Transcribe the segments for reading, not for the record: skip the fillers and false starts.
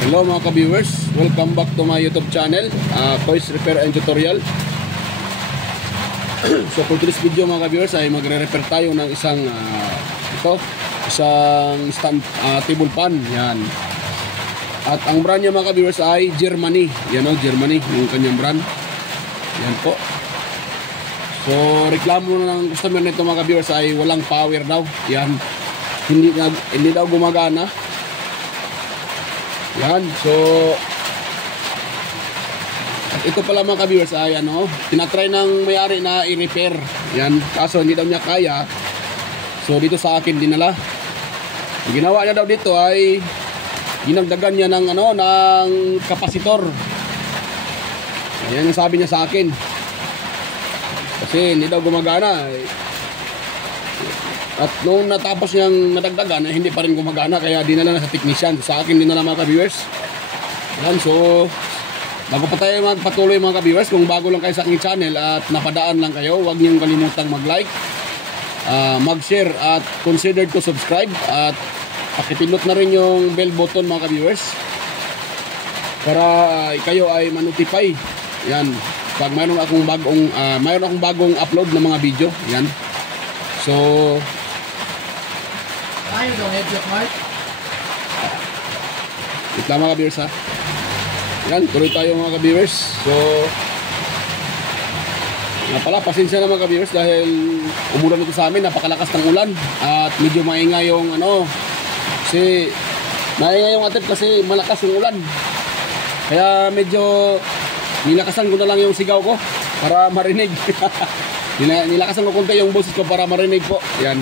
Hello mga ka-viewers, welcome back to my YouTube channel, Toys Repair and Tutorial. So for today's video mga ka-viewers ay magre-repair tayo ng isang stand table fan. Yan. At ang brand niya mga ka-viewers ay Germany. Yan o, Germany, yung kanyang brand. Yan po. So reklamo ng customer nito mga ka-viewers ay walang power daw. Yan. Hindi daw gumagana. Yan, so at ito pala mga ka-viewers ay tinatry ng may-ari na i-repair. Yan, kaso hindi daw niya kaya. So dito sa akin dinala. Ang ginawa niya daw dito ay ginagdagan niya ng ng kapasitor. Yan ang sabi niya sa akin. Kasi hindi daw gumagana. At noong natapos niyang nadagdagan, hindi pa rin gumagana, kaya dinala na sa technician. Sa akin dinala mga ka-viewers. Yan, so bago pa tayo magpatuloy mga ka-viewers, kung bago lang kayo sa aking channel at napadaan lang kayo, huwag niyong kalimutang mag-like, mag-share at consider to subscribe. At pakipindot na rin yung bell button mga ka-viewers para kayo ay ma-notify. Yan, pag mayroon akong bagong upload ng mga video. Yan. So ayaw daw headlock mark. Wait lang mga ka-viewers ha. Yan, tuloy tayo mga ka-viewers. So nga pala, pasensya na mga ka-viewers dahil umulan ito sa amin, napakalakas ng ulan. At medyo maingay yung kasi maingay yung atip kasi malakas yung ulan. Kaya medyo nilakasan ko na lang yung sigaw ko para marinig. Nilakasan ko konti yung boses ko para marinig po. Yan.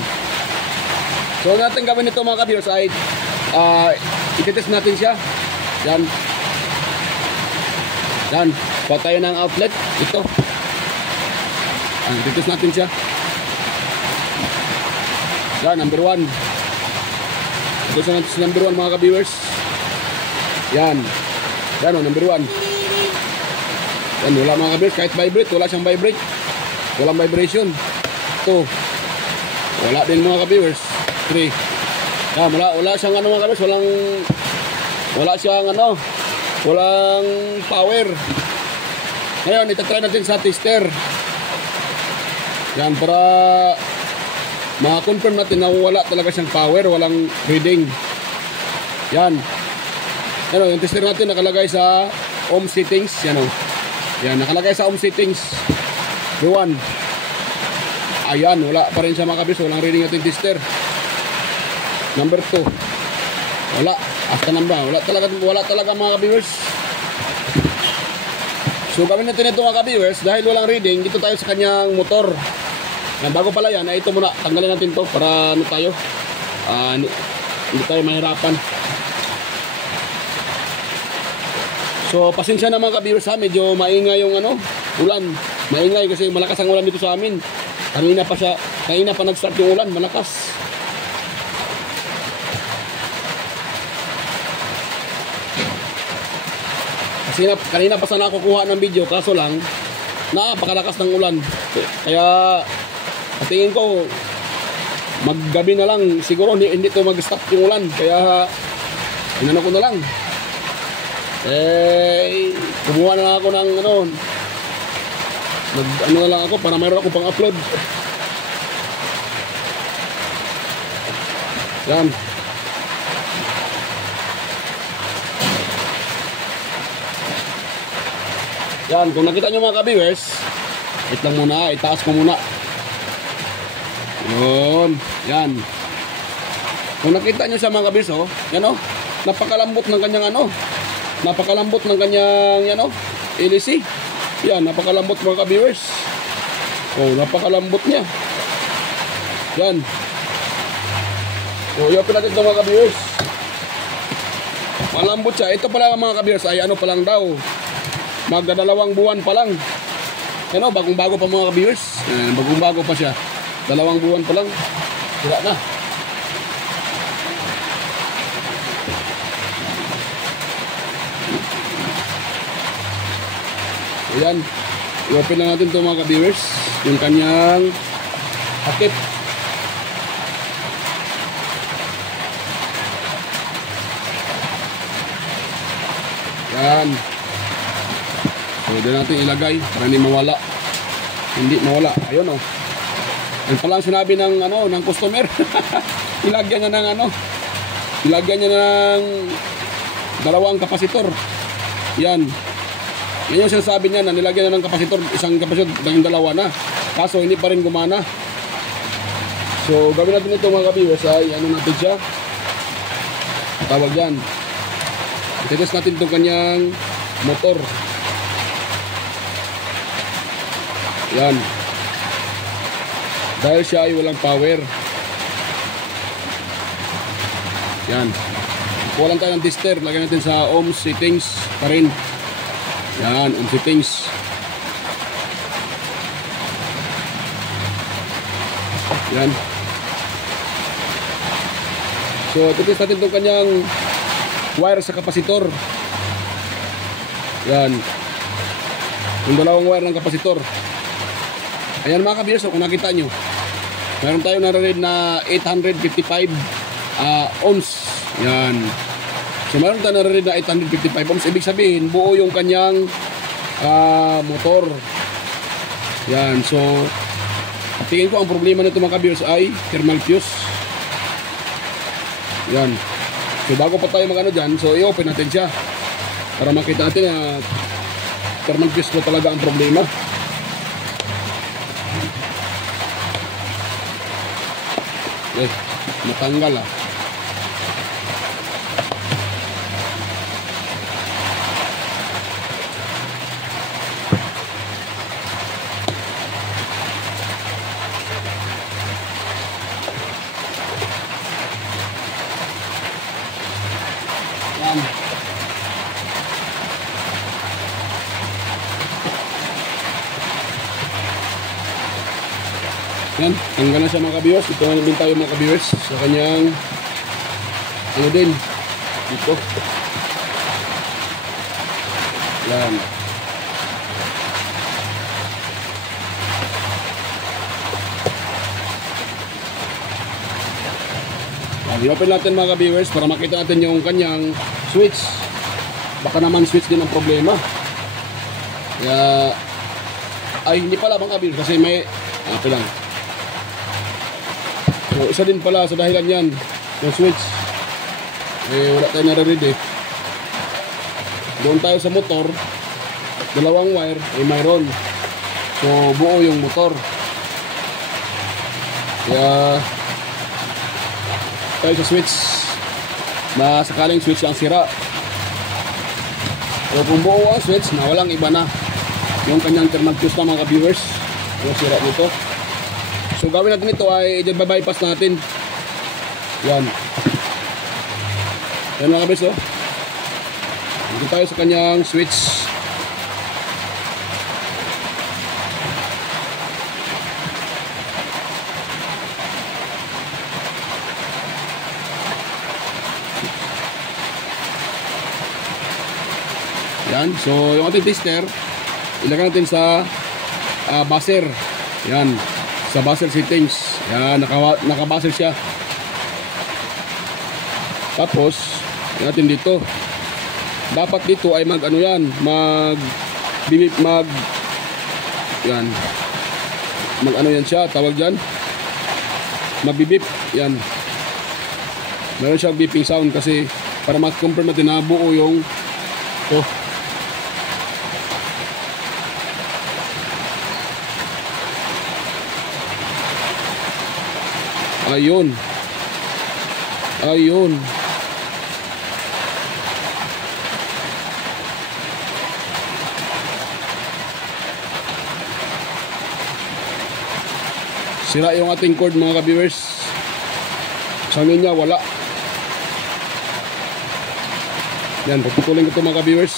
So natin gawin ito mga ka-viewers ay ititest natin siya. Yan. Yan. Kuha tayo ng outlet. Ito. Ititest natin siya. Yan, number 1. Ito sa number 1 mga ka-viewers. Yan. Yan o, number 1. Yan, wala mga ka-viewers. Kahit vibrate, wala siyang vibrate. Walang vibration. Ito. Wala din mga ka-viewers. 3. Ah, wala siyang mga ka-viewers, wala siyang walang power. Ngayon, itatry natin sa tester. Yan, para ma-confirm natin na wala talaga siyang power, walang reading. Yan. Yung tester natin nakalagay sa ohm settings. Yan o. Yan, nakalagay sa ohm settings. 1. Ayan, wala pa rin siya mga ka-viewers, walang reading natin tester. Number 2. Wala. Hasta number. Wala talaga mga ka-viewers. So gawin natin ito mga ka-viewers. Dahil walang reading, dito tayo sa kanyang motor. Yan, bago pala yan, ito muna. Tanggalin natin to para tayo. Hindi tayo mahirapan. So pasensya na mga ka-viewers ha. Medyo maingay yung ulan. Maingay kasi malakas ang ulan dito sa amin. Kanina pa nag-start yung ulan. Malakas. Kanina pa sana ako kuha ng video, kaso lang napakalakas ng ulan. Kaya tingin ko maggabi na lang siguro, hindi to mag-stop yung ulan. Kaya inano ko na lang. Kumuha na ako ng na lang ako para mayroon ako pang upload. Yan. Yan, kung nakita nyo mga ka-viewers, wait lang muna, itaas ko muna. Yun, yan. Kung nakita nyo sa mga ka-viewers, yan napakalambot ng kanyang napakalambot ng kanyang LEC. Yan, napakalambot mga ka-viewers. Napakalambot niya. Yan. I-open natin ito mga ka-viewers. Malambot siya. Ito pala mga ka-viewers ay pa lang daw. Magdadalawang buwan pa lang. Bagong-bago pa mga ka-viewers. Bagong-bago pa siya. 2 buwan pa lang. Sira na. Ayan. I-open lang natin ito mga ka-viewers. Yung kanyang takip. Yan. So, doon natin ilagay para hindi mawala. Hindi mawala. Ayun oh. Yan pala ang sinabi ng ng customer. Ilagyan niya ng ilagyan niya ng dalawang kapasitor. Yan. Yan yung sinasabi niya na nilagyan niya ng kapasitor, isang kapasitor, naging dalawa na. Kaso hindi pa rin gumana. So, gawin natin ito mga ka-viewers ay natin siya. Tawag yan. I-test natin itong kanyang motor. Yan. Dahil siya ay walang power. Yan. Kuha lang tayo ng tester. Lagyan natin sa ohms settings pa rin. Yan, ohms settings. Yan. So, titest natin itong kanyang wire sa kapasitor. Yan. Yung dalawang wire ng kapasitor. Ayan mga ka-viewers, so kung nakita nyo, meron tayo nare-read na 855 ohms. Yan. So meron tayo nare-read na 855 ohms. Ibig sabihin, buo yung kanyang motor. Yan. So, tingin ko ang problema nito mga ka-viewers ay thermal fuse. Yan. So bago pa tayo mag-ano dyan, so i-open natin siya para makita natin na thermal fuse po talaga ang problema. Matanggal ah. Yan. Yan, tanggal na siya mga ka-viewers. Ito na din tayo mga ka-viewers sa kanyang din dito. Yan. I-open natin mga ka-viewers para makita natin yung kanyang switch. Baka naman switch din ang problema. Kaya ay hindi pala mga ka-viewers kasi may lang. So, isa din pala sa dahilan yan yung switch wala tayo nare-read doon tayo sa motor, dalawang wire ay mayroon, so buo yung motor. Kaya tayo sa switch na sakaling switch ang sira. So kung buo ang switch na walang iba na yung kanyang thermal fuse na mga ka-viewers yung sira nito. So gawin natin ito ay i-bypass natin. Yan. Yan mga kabis, oh. Dito tayo sa kanyang switch. Yan. So yung ating tester, ilagay natin sa buzzer. Yan. Sa buzzer settings. Yan, naka-buzzer siya. Tapos, natin dito. Dapat dito ay mag yan, yan. Yan siya, tawag diyan. Magbibip, yan. Meron siyang beeping sound kasi para ma-confirm natin na buo yung Ayun. Sira yung ating cord mga ka-viewers. Sa niya wala. Yan, puputulin ko ito mga ka-viewers.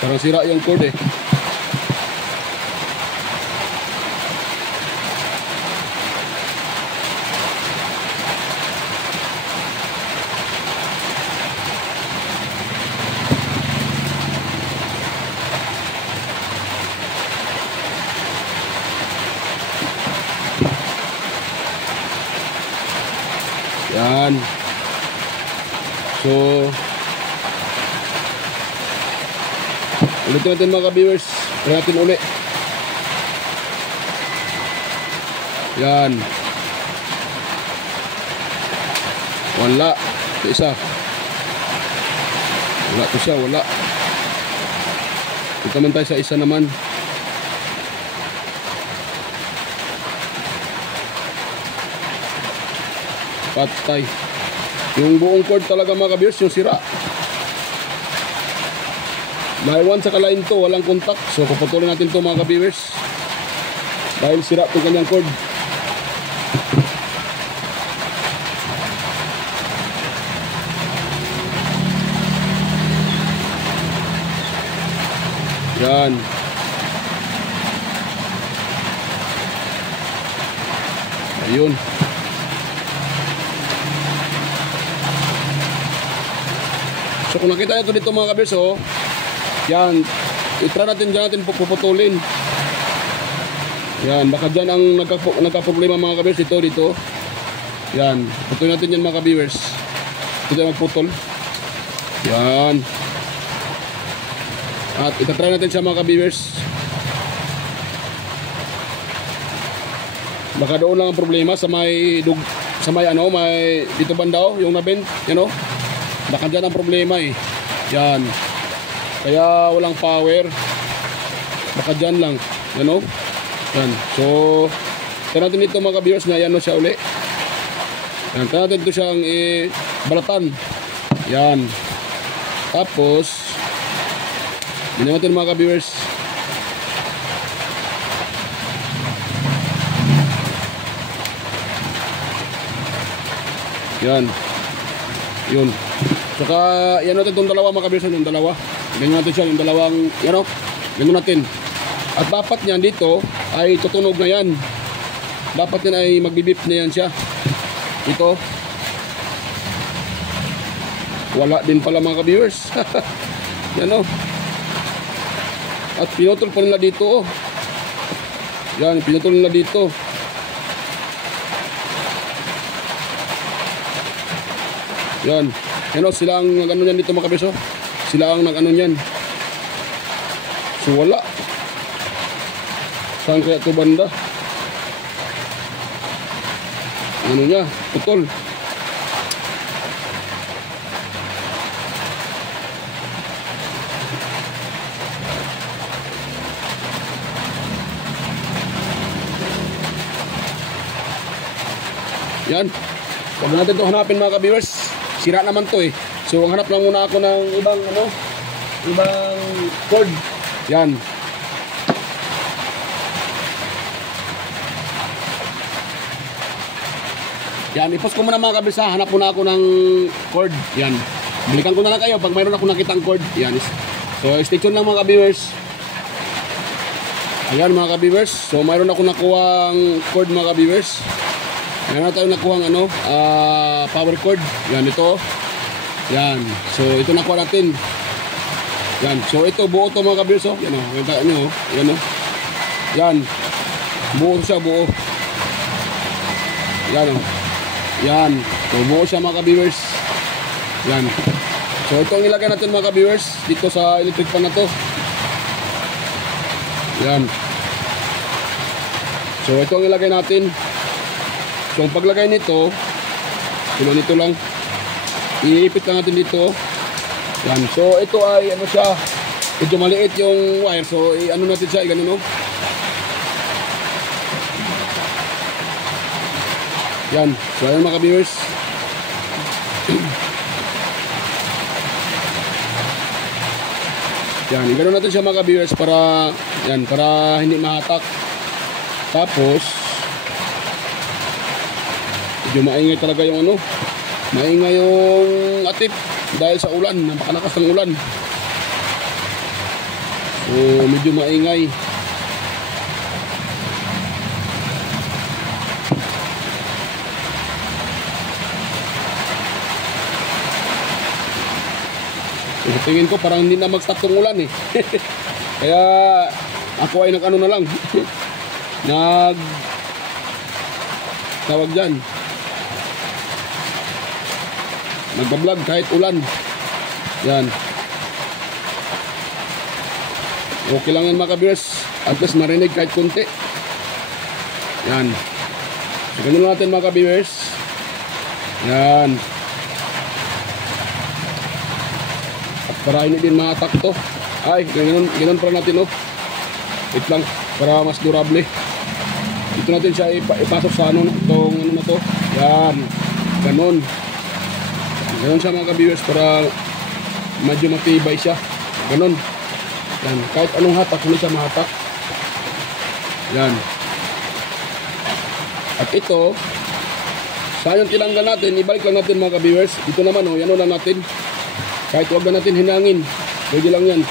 Parang sira yung cord Yan. So, Ulitin natin mga ka-viewers. Try natin uli. Yan. Wala. Ito isa. Wala to siya, wala. Ito naman tayo sa isa naman. Patay. Yung buong cord talaga mga ka-viewers, yung sira. Dahil once sa kalain to, walang contact. So puputulin natin to mga ka-viewers. Dahil sira itong kanyang cord. Yan. Ayun. So kung nakita nyo dito mga ka-viewers, oh, yan, itry natin dyan natin puputulin. Yan, baka dyan ang nagka-problema mga ka-viewers, dito. Yan, putulin natin yan mga ka-viewers. Ito tayo magputol. Yan. At itatry natin siya mga ka-viewers. Baka doon lang ang problema sa may may dito banda, yung nabend, you know. Baka dyan ang problema eh. Yan. Kaya walang power. Baka dyan lang. You know? Yan. So, tira natin ito mga ka-viewers na yan siya uli. Yan. Tira natin ito siyang balatan. Yan. Tapos, yun natin mga ka-viewers. Yan. Yun. Saka, yan natin itong dalawa mga ka-viewers. Yung dalawa. Ganyan natin siya. Yung dalawang, yan o. Ganyan natin. At dapat yan dito ay tutunog na yan. Dapat yan ay magbibip na yan siya. Ito. Wala din pala mga ka-viewers. Yan o. At pinutol pa nila dito oh. Yan, pinutol nila dito. Yan. Yan o, sila ang nag-ano yan dito mga kabeso. Sila ang nag-ano yan. So wala. Saan kaya ito banda? Ano niya? Putol. Yan. Huwag natin ito hanapin mga ka-viewers. Sira naman to eh. So hanap lang muna ako ng ibang cord. Yan. Yan, i-post ko muna mga ka-viewers ha. Hanap muna ako ng cord. Yan. Balikan ko na lang kayo pag mayroon ako nakitang cord. Yan. So stay tuned lang mga ka-viewers. Ayan mga ka-viewers. So mayroon ako nakuhang cord mga ka-viewers. Meron na tayo nakuha ng power cord. Yan ito. Yan. So ito nakuha natin. Yan. So ito buo to mga ka-viewers oh. Yan oh. Kita nyo oh. Yan oh. Yan. Buo siya buo. Yan oh. Yan. So buo siya mga ka-viewers. Yan. So ito ang ilagay natin mga ka-viewers dito sa electric fan na to. Yan. So ito ang ilagay natin. So ang paglagay nito, nito lang, iipit lang natin dito. Yan. So ito ay ano siya, medyo maliit yung wire. So ano natin siya, ganun no. Yan. So ayan mga ka-viewers. Yan, ganun natin siya mga ka-viewers para yan, para hindi mahatak. Tapos medyo maingay talaga yung ano, maingay yung atip dahil sa ulan, napakalakas ng ulan. So medyo maingay. So tingin ko parang hindi na mag-stop tong ulan eh. Kaya ako ay nag-ano na lang. Tawag dyan, nagbablog kahit ulan. Yan. Okay lang yan mga ka-viewers. At least marinig kahit konti. Yan. So ganun natin mga ka-viewers. Yan. At para hindi din ma-attack to. Ay, ganun para natin, oh. Wait lang, para mas durable. Dito natin siya ipasok sa ano, itong ano na to. Yan. Ganun. Ganun siya mga ka-viewers para medyo matibay siya. Ganun. Yan. Kahit anong hatak, hindi siya mahatak. Yan. At ito, sayang tinanggal natin, ibalik lang natin mga ka-viewers. Dito naman, oh, yan o lang natin. Kahit huwag na natin hinangin. Pwede lang yan.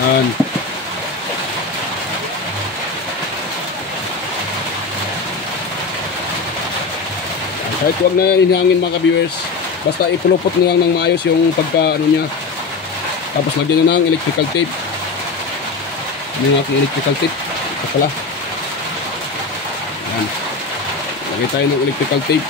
Yan. Kahit huwag na hinangin mga ka-viewers. Basta ipulupot na lang ng maayos yung pagka ano niya. Tapos lagyan na ng electrical tape. Ano yung aking electrical tape? Ito pala. Yan. Lagay tayo ng electrical tape.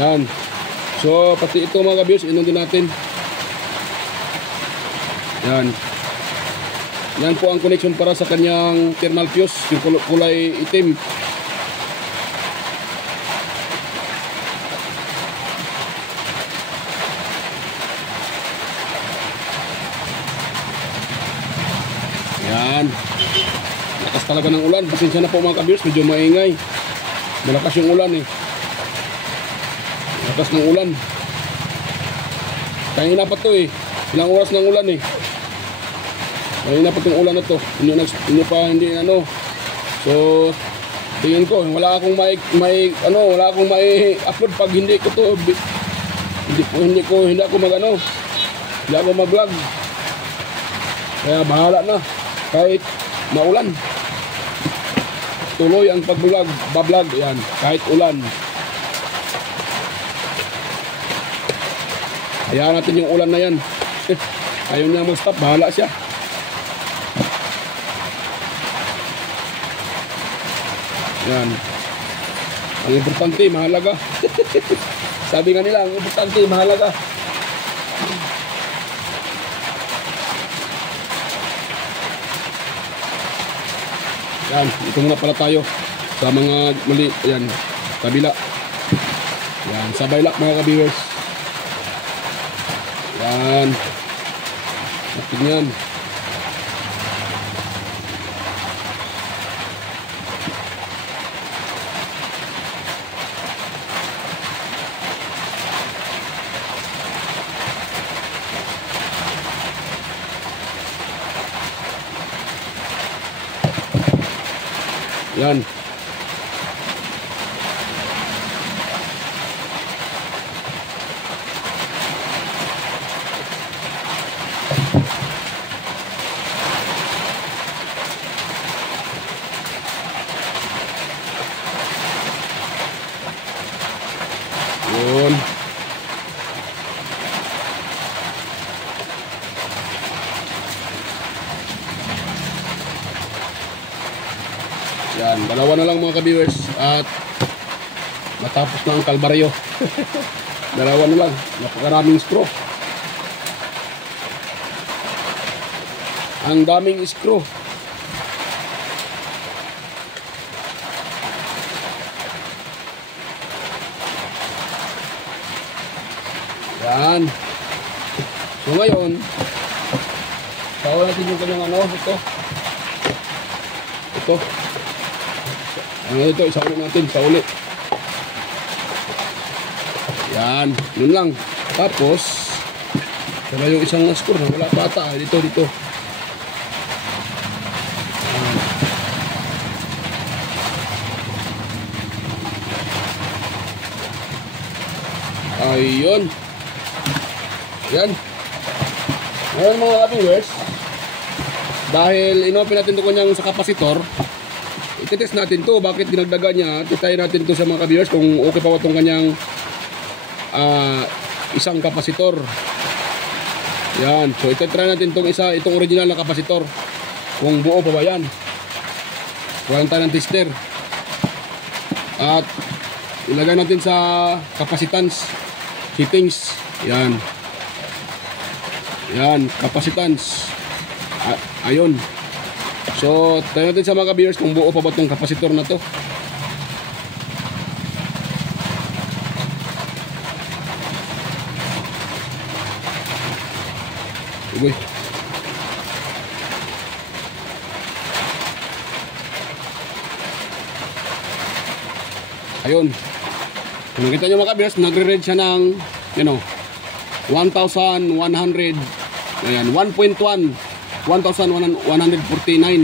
Yan. So, pati ito mga ka-viewers, inon din natin. Yan. Yan po ang connection para sa kanyang thermal fuse, yung kulay itim. Yan. Lakas talaga ng ulan. Pasensya na po mga ka-viewers, medyo maingay. Malakas yung ulan eh. Lakas ng ulan. Kanina pa to eh. Ilang oras ng ulan eh. Kanina pa itong ulan na to. Hindi pa hindi ano. So tingin ko wala akong wala akong upload pag hindi ko to hindi ako mag-ano. Hindi ako mag-vlog. Kaya bahala na. Kahit maulan. Tuloy ang pag-vlog, bablog yan kahit ulan. Hayaan natin yung ulan na yan. Ayaw niya mag-stop, bahala siya. Yan. Ang importante, mahalaga. Sabi nga nila, ang importante, mahalaga. Yan, ito muna pala tayo sa mga mali, yan, kabila. Yan, sabay lock mga ka-viewers. Yan. Natin yan. Yan. Yun. Yan, dalawa na lang mga ka-viewers at matapos na ang kalbaryo. Dalawa na lang, napakaraming screw. Ang daming screw. Yan. So ngayon, tawa natin yung kanyang ano, ito. Ito. Ano ito, isa ulit natin, isa ulit. Yan, yun lang. Tapos, wala yung isang screw na wala pata. Dito, dito. Ayun. Yan. Ngayon mga viewers, dahil inopen natin ito kanyang sa kapasitor, ititest natin to. Bakit dinagdagan niya? Titry natin to sa mga ka-viewers kung okay pa ba itong kanyang isang kapasitor. Yan. So, ititry natin itong original na kapasitor. Kung buo pa ba yan. Kuhaan tayo ng tester. At ilagay natin sa capacitance settings. Yan. Yan. Capacitance. Ayun. So, tayo natin sa mga viewers kung buo pa ba itong kapasitor na to. Uy. Ayun. Kung nakita nyo mga viewers, nagre-read siya ng 1,100. Ayan, 1.1. 1,149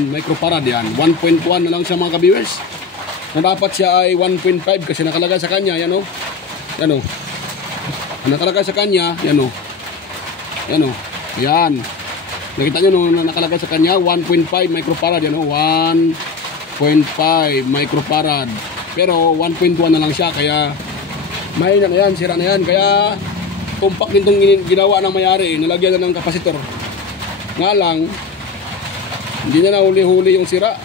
microfarad yan. 1.1 na lang siya mga ka-viewers. Na dapat siya ay 1.5 kasi nakalagay sa kanya, yan o. Yan o. Nakalagay sa kanya, yan o. Yan o. Yan. Nakita nyo no, nakalagay sa kanya 1.5 microfarad, yan o. 1.5 microfarad. Pero 1.1 na lang siya, kaya mahina na yan, sira na yan. Kaya compact din itong ginawa ng mayari, nalagyan na ng kapasitor. Nga lang, hindi na huli-huli yung sira.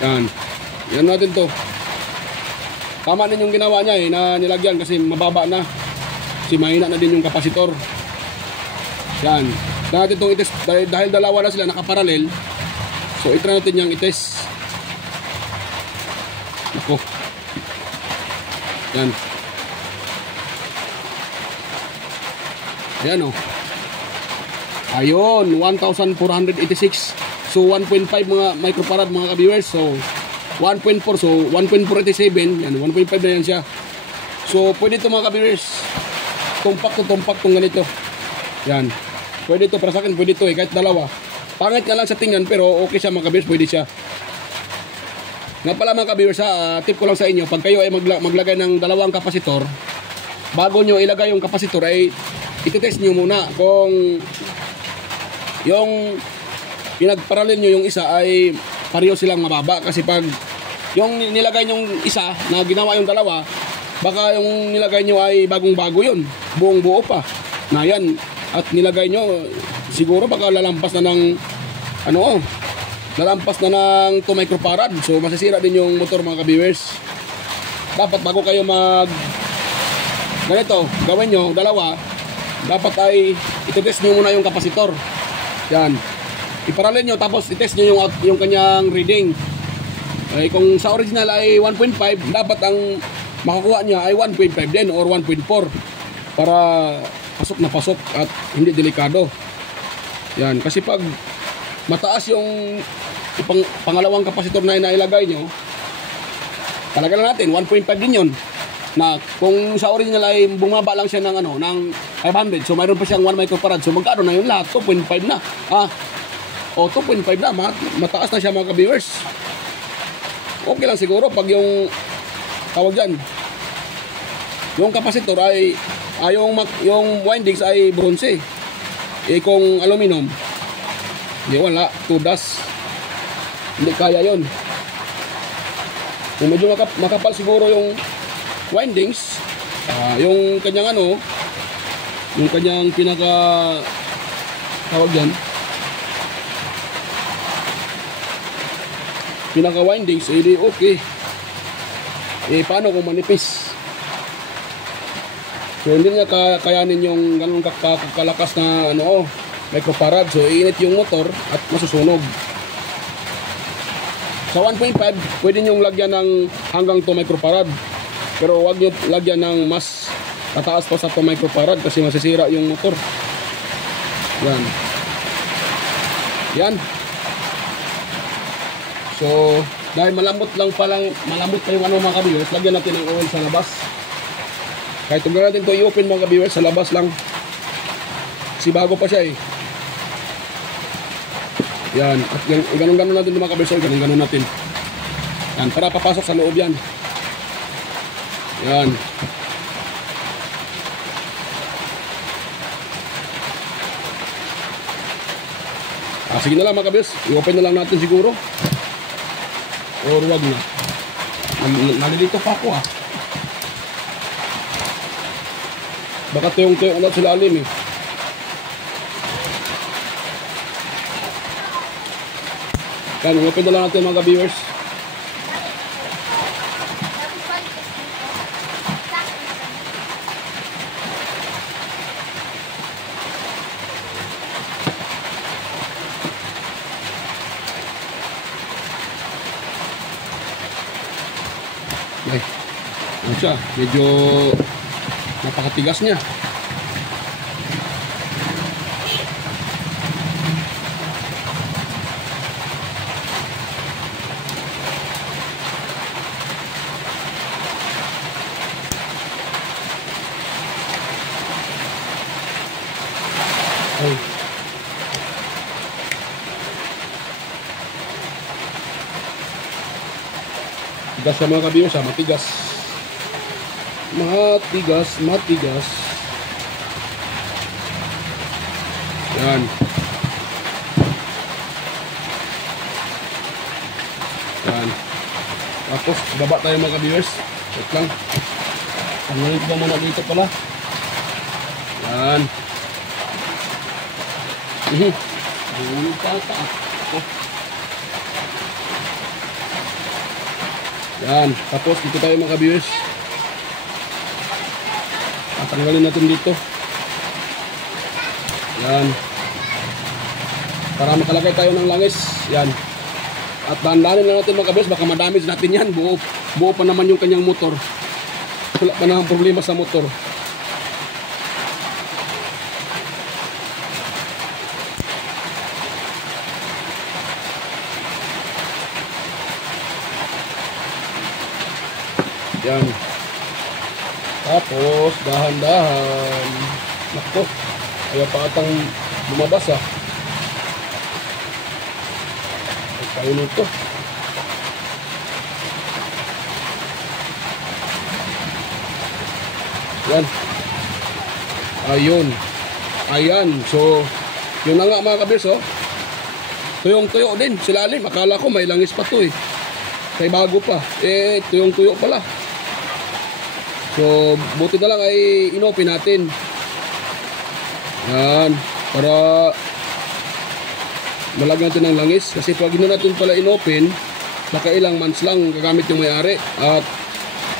Yan. Yan natin to. Tama din yung ginawa niya na nilagyan kasi mababa na. Kasi mahina na din yung kapasitor. Yan. Natin itong itest. Dahil dalawa na sila nakaparalel. So, itry natin yung itest. Ako. Yan. Ayan o. Ayun, 1,486. So 1.5 mga microfarad mga ka-viewers. So 1.4, so 1.487. Yan, 1.5 na yan siya. So pwede ito mga ka-viewers. Compact tong ganito. Yan. Pwede ito para sa akin, pwede ito kahit dalawa. Pangit nga lang sa tingnan pero okay siya mga ka-viewers, pwede siya. Nga pala mga ka-viewers, tip ko lang sa inyo, pag kayo ay maglagay ng dalawang kapasitor, bago nyo ilagay yung kapasitor ay ititest nyo muna kung yung pinagparalel nyo yung isa ay pareho silang mababa. Kasi pag yung nilagay nyong isa na ginawa yung dalawa, baka yung nilagay nyo ay bagong-bago yun, buong buo pa na yan, at nilagay nyo siguro baka lalampas na ng lalampas na ng 2 microfarad. So masisira din yung motor mga ka-viewers. Dapat bago kayo ganito gawin nyo dalawa, dapat ay ititest nyo muna yung kapasitor. Yan. Iparalel nyo tapos itest nyo yung kanyang reading. Ay, kung sa original ay 1.5, dapat ang makakuha niya ay 1.5 din or 1.4 para pasok na pasok at hindi delikado. Yan. Kasi pag mataas yung pangalawang kapasitor na inailagay nyo, talaga na natin 1.5 din yun. Na kung sa original ay bumaba lang siya ng ng 500, so mayroon pa siyang 1 microfarad. So magkano na yun lahat? 2.5 na. O 2.5 na, mataas na siya mga ka-viewers. Okay lang siguro pag yung tawag dyan, yung kapasitor ay yung windings ay bronze. Kung aluminum, hindi, wala, 2 das. Hindi kaya yun. Kung medyo makapal siguro yung windings, yung kanyang yung kanyang pinaka tawag dyan, pinaka windings, hindi okay. Paano kung manipis? So hindi niya kayanin yung ganun kalakas na microfarad. So iinit yung motor at masusunog. Sa 1.5 pwede nyong lagyan ng hanggang 2 microfarad. Pero wag nyo lagyan ng mas tataas pa sa 2 microfarad kasi masisira yung motor. Yan. Yan. So, dahil malambot pa yung mga ka-viewers, lagyan natin ng oil sa labas. Kahit huwag natin ito i-open mga ka-viewers, sa labas lang. Kasi bago pa siya Yan. At ganun-ganun natin mga ka-viewers, ganun-ganun natin. Yan, para papasok sa loob yan. Yan. Sige na lang mga ka-viewers, i-open na lang natin siguro. or wag na. Nalilito pa ako ah. Baka tuyong-tuyong ulit sila alim eh. Yan, open na lang natin mga viewers. Okay. Ano siya? Medyo napakatigas niya. Ay. Tigas siya mga kabiyos ha, matigas. Matigas. Yan. Yan. Tapos, baba tayo mga kabiyos. Wait lang. Tanggalin ko muna dito pala. Yan. Bulog pa ata. Yan. Tapos, dito tayo mga kabiyos. Tatanggalin natin dito. Yan. Para makalagay tayo ng langis. Yan. At dahan-dahanin na natin mga kabiyos. Baka madamage natin yan. Buo pa naman yung kanyang motor. Wala pa na ang problema sa motor. Yan. Tapos, dahan-dahan. Nakto. Kaya pa atang lumabas ah. Ay, tayo nito. Yan. Ayun. Ayan. So, yun na nga mga kabis oh. Tuyong-tuyo din. Silalim. Akala ko may langis pa to eh. Kaya bago pa. Eh, tuyong-tuyo pala. So, buti na lang ay inopen natin. Yan. Para malagyan natin ng langis. Kasi pag hindi natin pala inopen, nakailang months lang gagamit yung may-ari. At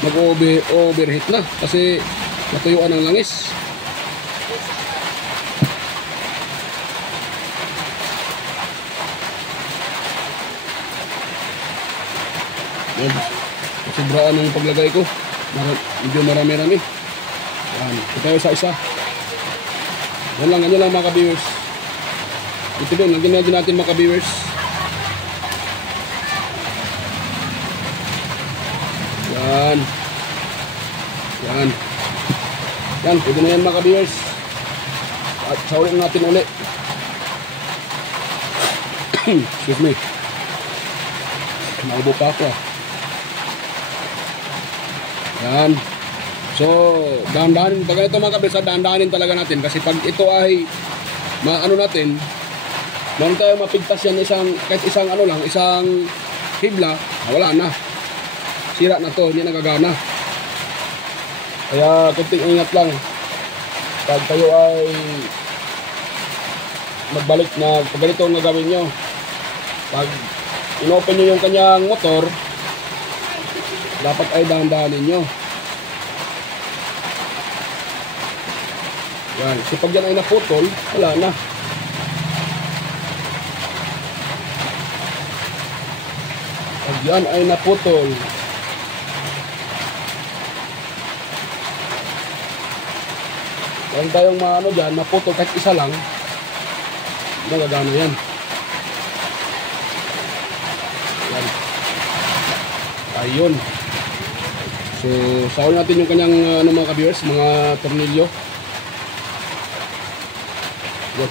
mag-overheat na. Kasi natuyuan ng langis. Yan. Sobraan ng paglagay ko. Medyo marami-rami. Yan. Ito tayo sa isa. Yan lang mga ka-viewers. Ito doon, lagyan natin mga ka-viewers. Yan. Yan. Yan, pwede na yan mga ka-viewers. At saurin natin ulit. Excuse me. Naubo pa ako ah. Yan. So, dahan-dahanin. Pag ito mga kabisa, dahan-dahanin talaga natin. Kasi pag ito ay maano natin, meron tayo mapigtas yan kahit isang ano lang, isang hibla, wala na. Sira na to, hindi nagagana. Kaya kunting ingat lang. Pag kayo ay magbalik na, pag ganito ang gagawin nyo, pag inopen nyo yung kanyang motor, dapat ay dahan-dahanin nyo. Yan. Kasi pag yan ay naputol, wala na. Pag yan ay naputol, meron tayong maano dyan, naputol kahit isa lang, nagagana yan. Yan. Ayun. So, sawal natin yung kanyang ano mga ka-viewers, mga tornilyo. Yan.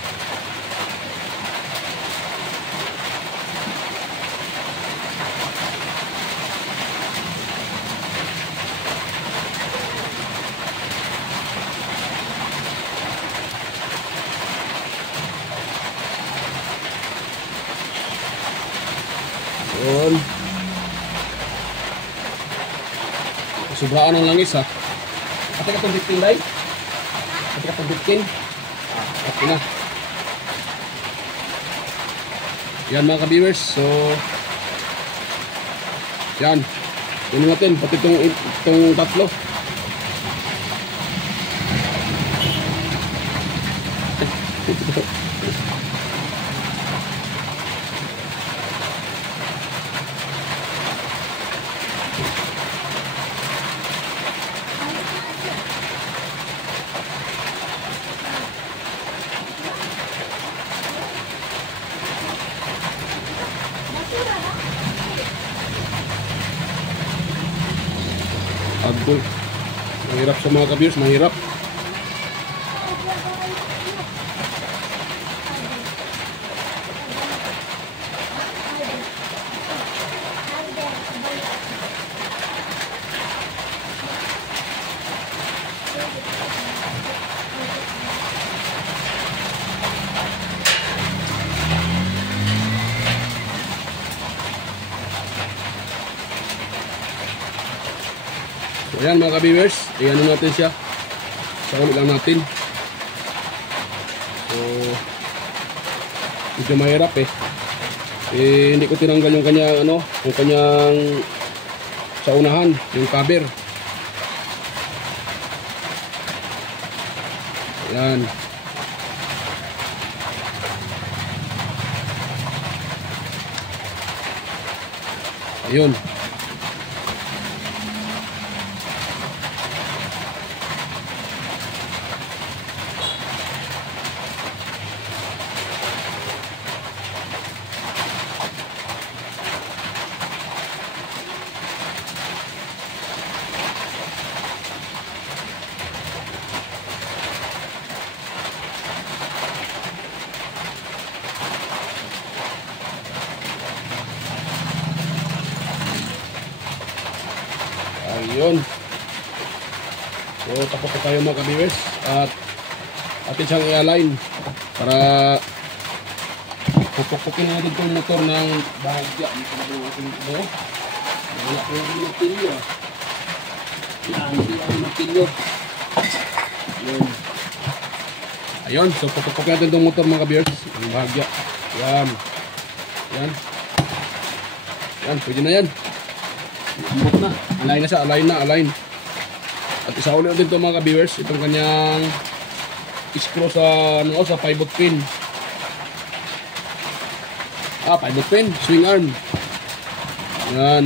Yun. Sobraan ng langis ha. Ate ka itong bitkin day? Ate ka itong bitkin? Okay na. Yan mga ka-viewers. So, yan. Yun natin. Pati itong tatlo. Agol. Mahirap sa mga ka-viewers, mahirap. So, ayan mga ka-viewers, ayan natin siya. Sa ulit lang natin. So, medyo mahirap hindi ko tinanggal yung kanyang yung kanyang sa unahan, yung cover. Ayan. Ayun. Ayun. So tapos na tayo mga ka-viewers at atin siyang i-align para pupukpukin natin itong motor ng bahagya. Ito na yung ating ito. Wala ko yung matilyo. Yan, yung matilyo. Ayun, so pupukpukin natin itong motor mga ka-viewers ng bahagya. Yan. Yan. Yan, pwede na yan. Ambot na. Align na siya. Align. At isa ulit din ito mga ka-viewers. Itong kanyang screw sa pivot pin. Pivot pin. Swing arm. Yan.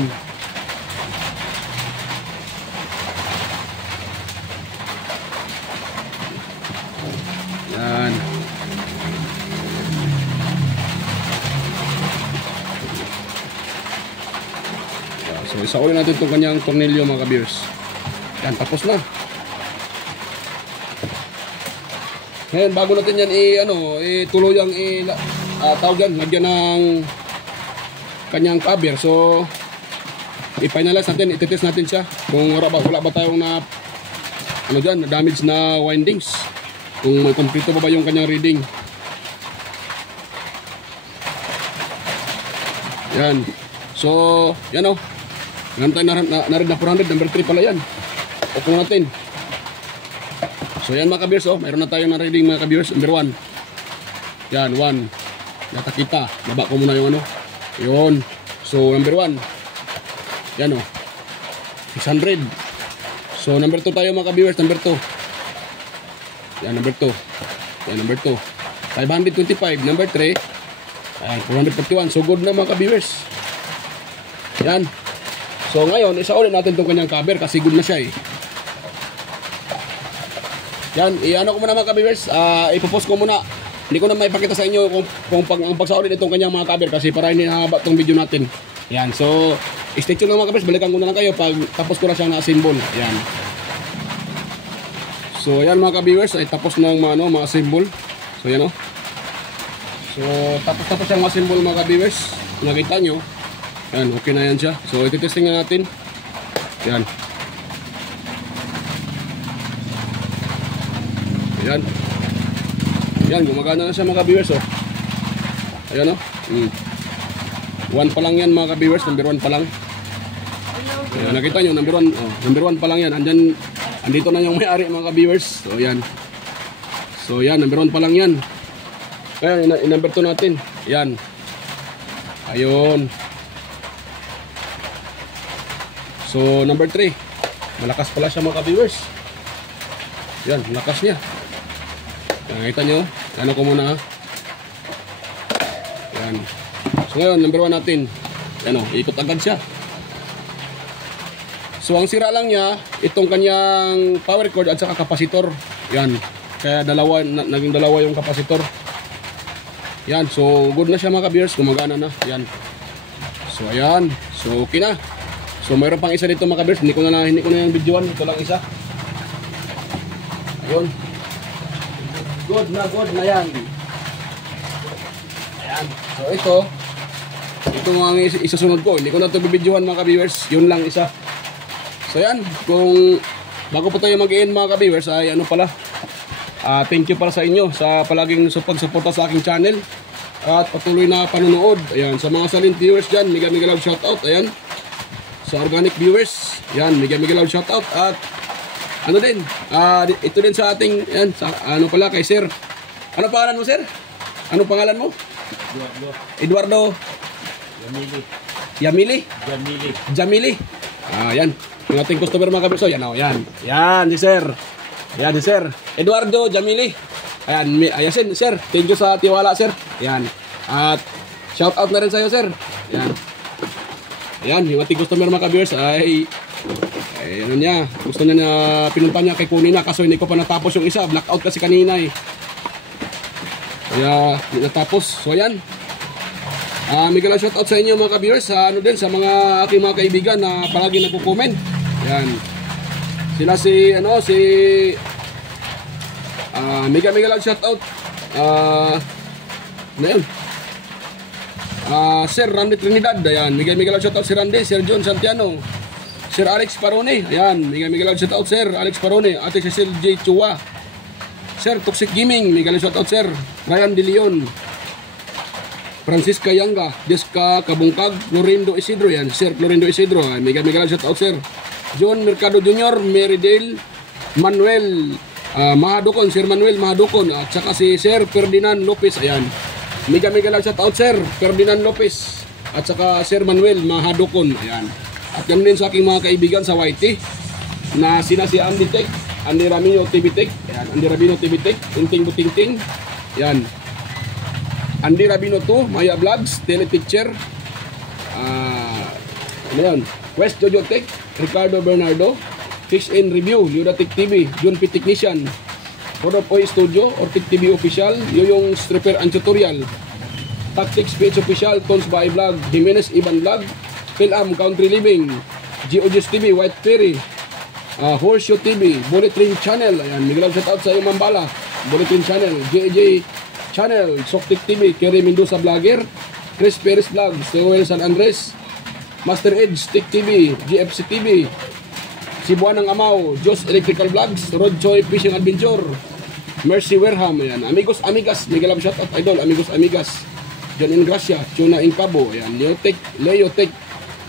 Yan. So isaulin natin itong kanyang tornilyo mga ka-viewers. Yan, tapos na. Ngayon, bago natin yan tuluyang tawag yan, lagyan ng kanyang cover. So i-finalize natin, i-test natin siya kung wala ba tayong na damage na windings, kung may kompleto ba yung kanyang reading. Yan. So yan Ngayon tayo narid na 400, number 3 pala yan. Open natin. So yan mga ka-viewers, mayroon na tayo na reading mga ka-viewers. Number 1. Yan, 1. Natakita. Baba ko muna yung Yun. So number 1. Yan 600. So number 2 tayo mga ka-viewers, number 2. Yan, number 2. Yan, number 2. 525, number 3. Ayan, 441. So good na mga ka-viewers. Yan. So ngayon, isaulin natin itong kanyang cover kasi good na siya Yan, i-ano ko muna mga ka-viewers, ipopost ko muna. Hindi ko na maipakita sa inyo kung ang pagsaulin itong kanyang mga cover kasi para hindi haba itong video natin. Yan, so stay tuned lang mga ka-viewers, balikan ko na lang kayo pag tapos ko na siyang na-assemble. Yan. So yan mga ka-viewers, ay tapos ng mga symbol. So yan So tapos siyang ma-assemble mga ka-viewers. Kung nakita nyo, yan, okay na yan siya. So iti-testing na natin. Yan. Yan. Yan, gumagana na siya mga ka-viewers Ayan 1 pa lang yan mga ka-viewers, number 1 pa lang. Ayan, nakita nyo, number 1 pa lang yan. Andito na yung may-ari mga ka-viewers. So yan. So yan, number 1 pa lang yan. Kaya number 2 natin. Yan. Ayun. So number 3. Malakas pala siya mga ka-viewers. Yan, malakas niya. Nakita nyo? Ano ko muna ha. Yan. So ngayon, number 1 natin. Yan o, ikot agad siya. So ang sira lang niya, itong kanyang power cord at saka kapasitor. Yan. Kaya naging dalawa yung kapasitor. Yan. So good na siya mga ka-viewers. Gumagana na. Yan. So ayan. So okay na. So mayroon pang isa dito mga ka-viewers. Hindi ko na yung videoan. Ito lang isa. Ayun. Good na yan. Ayan. So ito mga isasunod ko. Hindi ko na ito bibidyohan mga ka-viewers. Yun lang isa. So yan, kung bago po tayo mag-end mga ka-viewers ay ano pala, thank you pala sa inyo sa palaging pagsuporta sa aking channel at patuloy na panonood. Ayan, sa mga silent viewers dyan, mega love shoutout. Ayan, sa organic viewers, yan, mega love shoutout. At ano din, ito din sa ating, yan, sa, ano pala kay sir. Ano pangalan mo sir? Ano pangalan mo? Eduardo Jamili. Yan. Yung ating customer mga kabiso, yan o, yan. Yan, si sir. Yan, si sir. Eduardo Jamili. Ayan, sir. Thank you sa tiwala, sir. Yan. At, shout out na rin sa'yo, sir. Yan. Ayan, yung ating customer mga kabiso ay ano niya, gusto niya na pinunta niya kay kunin na, kaso hindi ko pa natapos yung isa. Blackout kasi kanina eh. Kaya, hindi natapos. So, ayan. Mega shout out sa inyo mga ka-viewers, ano din sa mga aking mga kaibigan na palagi nagko-comment. Yan. Sila mega shout out. Na yun. Sir Randy Trinidad, ayan. Mega shout out si Randy, Sir John Santiano, Sir Alex Parone, ayan. Mega shout out Sir Alex Parone, Ate Cecil J. Chua, Sir Toxic Gaming, mega shout out Sir Ryan De Leon, Francisca Yanga, Jessica Kabungkag, Florindo Isidro, yan, Sir Florindo Isidro, mega shout out Sir John Mercado Jr., Merydale, Manuel Mahadukon, Sir Manuel Mahadukon, at saka si Sir Ferdinand Lopez, ayan, mega shout out Sir Ferdinand Lopez, at saka Sir Manuel Mahadukon, ayan, at ganun din sa aking mga kaibigan sa YT, na sina si Andy Tech, Andy Ramino TV Tech, ayan, Andy Rabino TV Tech, Tinting Butingting, ayan, Andy Rabino 2, Maya Vlogs, Telepicture, ano yun, West Jojo Tech, Ricardo Bernardo, Fish and Review, Ludatic TV, John P. Technician, Rodopoy Studio, Ortic TV Official, Yoyong Stripper and Tutorial, Tactics PH Official, Tons by Vlog, Jimenez Iban Vlog, Philam Country Living, GeoGis TV, White Ferry, Horseshoe TV, Bullet Train Channel, ayan, miglang shout out sa iyo Mambala, Bullet Train Channel, JJ Channel, Soktik TV, Kerry Mendoza Vlogger, Chris Perez Vlog, Sewell San Andres, Master Edge, Stick TV, GFC TV, Cebuanang Amaw, Jos Electrical Vlogs, Rod Choi Fishing Adventure, Mercy Wareham, ayan, Amigos Amigas, mega love shout out idol, Amigos Amigas, John Ingracia, Tuna Incabo, ayan, Leo Tech,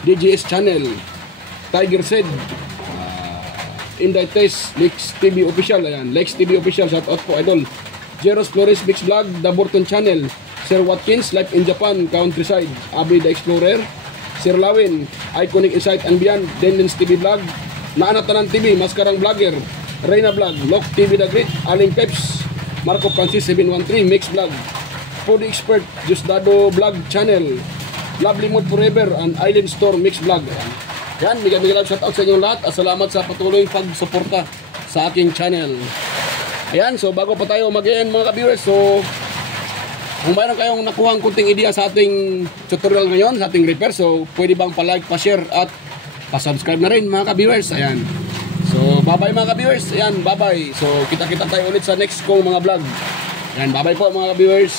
DGS Channel, Tiger Said, Inday Test, Lex TV Official, ayan, Lex TV Official, shout out po idol, Jeros Flores Mix Vlog, The Burton Channel, Sir Watkins, Life in Japan, Countryside, Abi the Explorer, Sir Lawin, Iconic Insight and Beyond, Dendens TV Vlog, Naanatanan TV, Maskarang Vlogger, Reyna Vlog, Lock TV The Great, Aling Peps, Marco Francis 713, Mix Vlog, Food Expert, Justado Vlog Channel, Lovely Mood Forever, and Island Store Mix Vlog. Yan, mega shout out sa inyong lahat at salamat sa patuloy pagsuporta sa aking channel. Ayan, so bago pa tayo mag-end mga ka-viewers, so kung mayroon kayong nakuhang kunting idea sa ating tutorial ngayon, sa ating repair, so pwede bang pa-like, pa-share at pa-subscribe na rin mga ka-viewers. Ayan. So bye-bye mga ka-viewers. Ayan, bye-bye. So kita-kita tayo ulit sa next kong mga vlog. Ayan, bye-bye po mga ka-viewers.